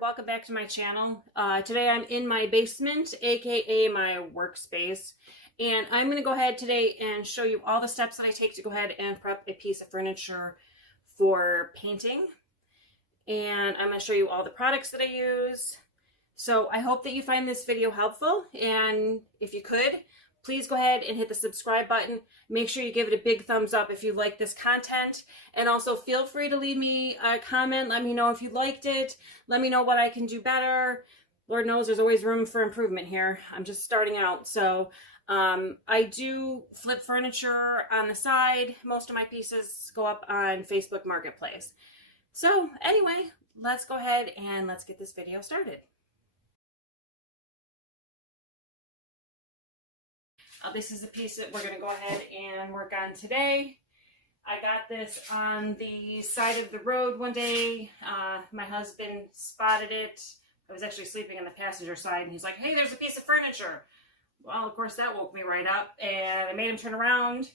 welcome back to my channel. Today I'm in my basement, aka my workspace, and I'm going to go ahead today and show you all the steps that I take to go ahead and prep a piece of furniture for painting. And I'm going to show you all the products that I use. So I hope that you find this video helpful, and if you could, please go ahead and hit the subscribe button. Make sure you give it a big thumbs up if you like this content. And also feel free to leave me a comment. Let me know if you liked it. Let me know what I can do better. Lord knows there's always room for improvement here. I'm just starting out. So I do flip furniture on the side. Most of my pieces go up on Facebook Marketplace. So anyway, let's go ahead and let's get this video started. This is the piece that we're going to go ahead and work on today. I got this on the side of the road one day. My husband spotted it. I was actually sleeping on the passenger side, and he's like, "Hey, there's a piece of furniture." Well, of course, that woke me right up, and I made him turn around,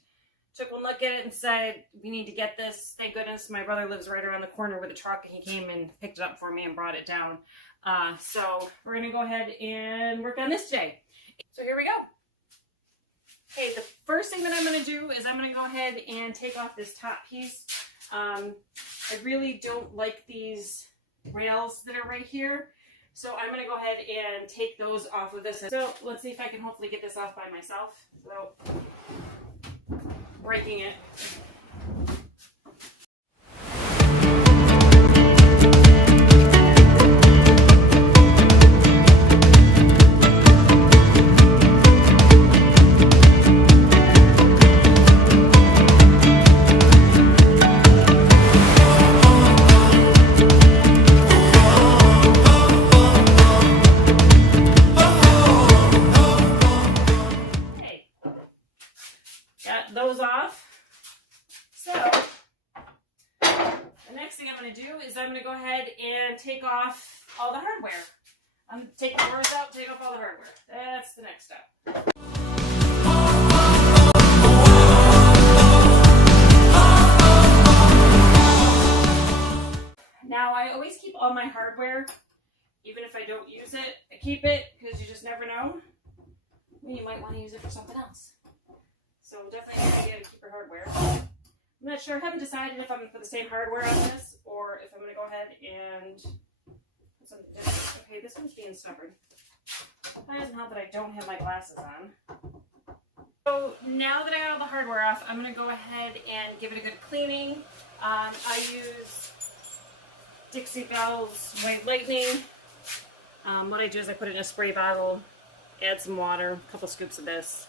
took one look at it, and said, "We need to get this." Thank goodness my brother lives right around the corner with a truck, and he came and picked it up for me and brought it down. So we're going to go ahead and work on this today. So here we go. Okay, the first thing that I'm going to do is I'm going to go ahead and take off this top piece. I really don't like these rails that are right here, so I'm going to go ahead and take those off of this. So let's see if I can hopefully get this off by myself without breaking it. Got those off. So the next thing I'm going to do is I'm going to go ahead and take off all the hardware. Take the doors out, take off all the hardware. That's the next step. Now I always keep all my hardware, even if I don't use it. I keep it because you just never know when you might want to use it for something else. So definitely a good idea to keep your hardware. I'm not sure. I haven't decided if I'm going to put the same hardware on this or if I'm going to go ahead and put something different. Okay, this one's being stubborn. That doesn't help that I don't have my glasses on. So now that I got all the hardware off, I'm going to go ahead and give it a good cleaning. I use Dixie Belle's White Lightning. What I do is I put it in a spray bottle, add some water, a couple scoops of this.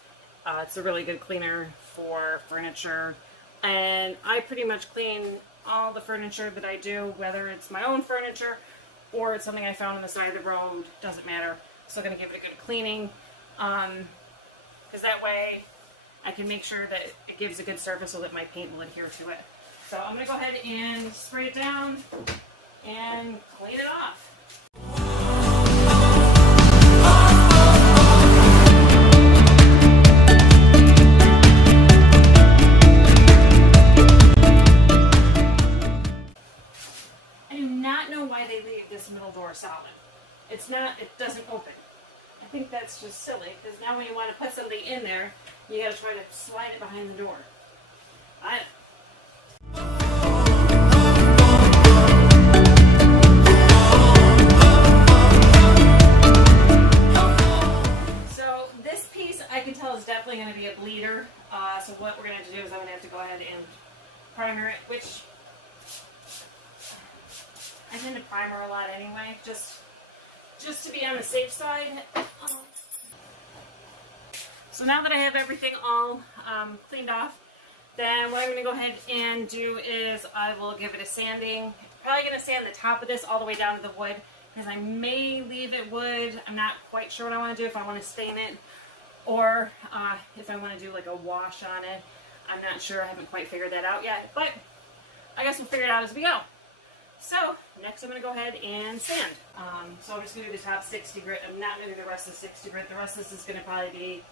It's a really good cleaner for furniture, and I pretty much clean all the furniture that I do, whether it's my own furniture or it's something I found on the side of the road. Doesn't matter. Still going to give it a good cleaning, because that way I can make sure that it gives a good surface so that my paint will adhere to it. So I'm going to go ahead and spray it down and clean it off. They leave this middle door solid. It doesn't open. I think that's just silly, because now when you want to put something in there, you got to try to slide it behind the door. So this piece I can tell is definitely going to be a bleeder. So what we're going to do is I'm going to have to go ahead and primer it, which I tend to primer a lot anyway, just to be on the safe side. So now that I have everything all cleaned off, then what I'm going to go ahead and do is I will give it a sanding. Probably going to sand the top of this all the way down to the wood, because I may leave it wood. I'm not quite sure what I want to do, if I want to stain it or if I want to do like a wash on it. I'm not sure. I haven't quite figured that out yet, but I guess we'll figure it out as we go. So next I'm going to go ahead and sand. So I'm just going to do the top 60 grit. I'm not going to do the rest of the 60 grit. The rest of this is going to probably be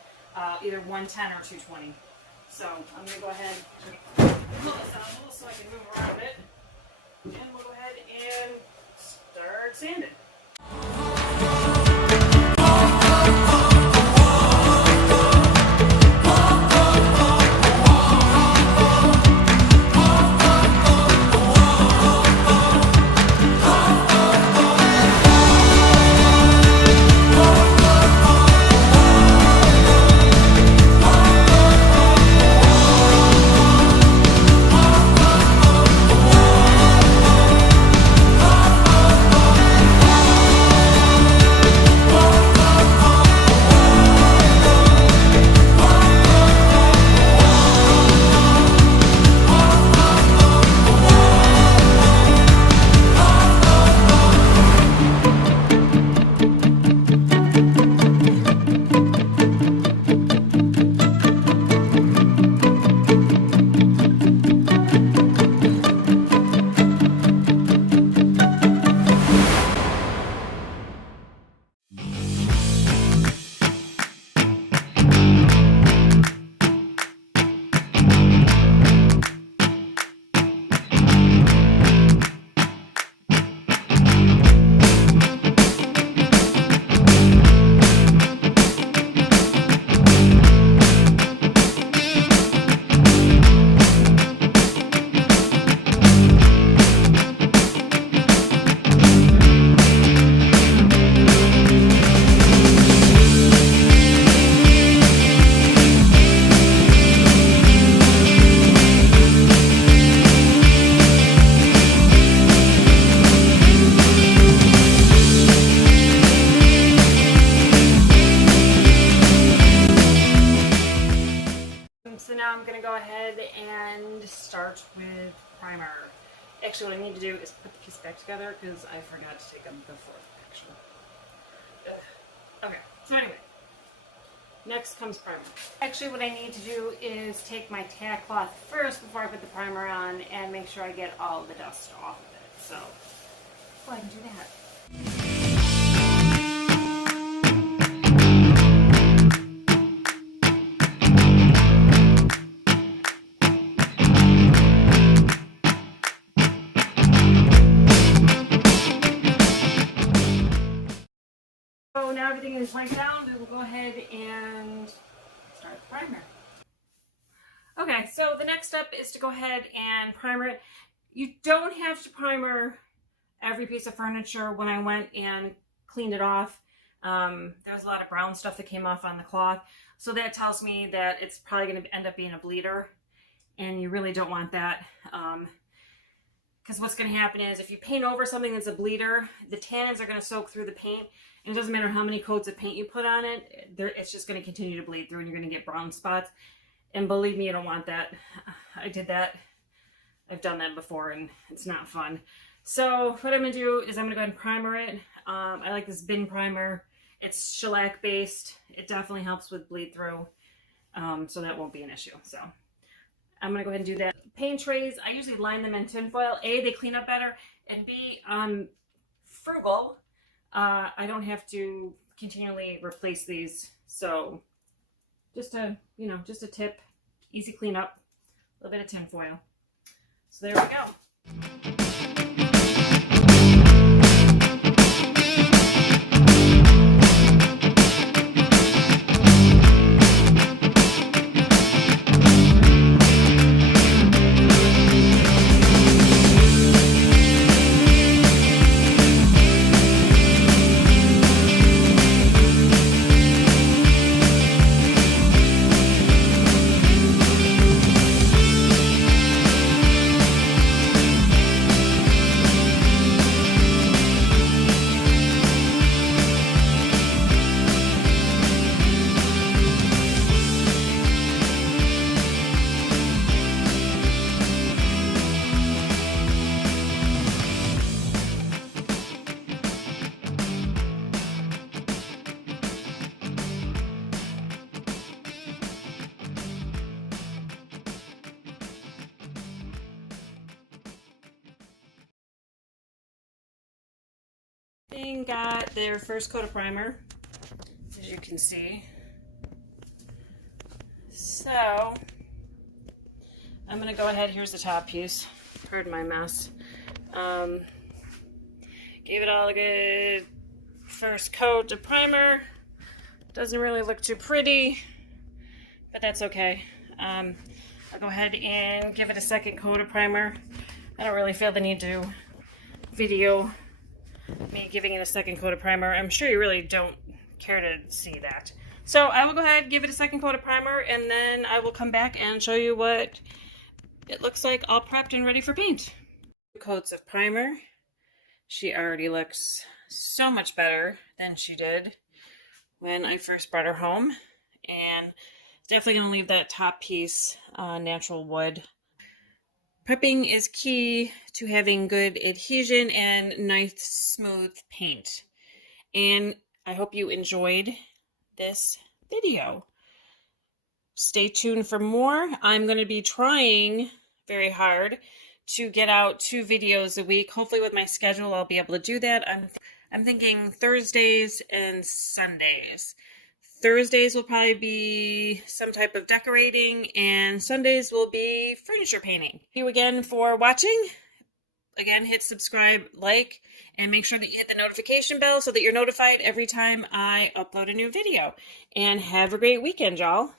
either 110 or 220. So I'm going to go ahead and pull this out a little so I can move around it. And we'll go ahead and start sanding. So now I'm going to go ahead and start with primer. Actually, what I need to do is put the piece back together because I forgot to take them before the picture. Okay, so anyway, next comes primer. Actually, what I need to do is take my tack cloth first before I put the primer on and make sure I get all the dust off of it. So, go ahead and do that. So now everything is wiped down, we will go ahead and start the primer. Okay, so the next step is to go ahead and primer it. You don't have to primer every piece of furniture. When I went and cleaned it off, there was a lot of brown stuff that came off on the cloth. So that tells me that it's probably going to end up being a bleeder, and you really don't want that. Because what's going to happen is if you paint over something that's a bleeder, the tannins are going to soak through the paint. And it doesn't matter how many coats of paint you put on it, it's just going to continue to bleed through and you're going to get brown spots. And believe me, you don't want that. I did that. I've done that before and it's not fun. So what I'm going to do is I'm going to go ahead and primer it. I like this bin primer. It's shellac based. It definitely helps with bleed through. So that won't be an issue. So I'm going to go ahead and do that. Paint trays, I usually line them in tin foil. A, they clean up better. And B, I'm frugal. I don't have to continually replace these. So just a tip, easy cleanup, a little bit of tin foil. So there we go. Got their first coat of primer, as you can see. So I'm gonna go ahead, here's the top piece, pardon my mess. Gave it all a good first coat of primer. Doesn't really look too pretty, but that's okay. I'll go ahead and give it a second coat of primer. I don't really feel the need to video me giving it a second coat of primer. I'm sure you really don't care to see that. So I will go ahead and give it a second coat of primer, and then I will come back and show you what it looks like all prepped and ready for paint. 2 coats of primer. She already looks so much better than she did when I first brought her home, and definitely going to leave that top piece natural wood. Prepping is key to having good adhesion and nice smooth paint. And I hope you enjoyed this video. Stay tuned for more. I'm going to be trying very hard to get out 2 videos a week. Hopefully with my schedule I'll be able to do that. I'm thinking Thursdays and Sundays. Thursdays will probably be some type of decorating, and Sundays will be furniture painting. Thank you again for watching. Again, hit subscribe, like, and make sure that you hit the notification bell so that you're notified every time I upload a new video. And have a great weekend, y'all.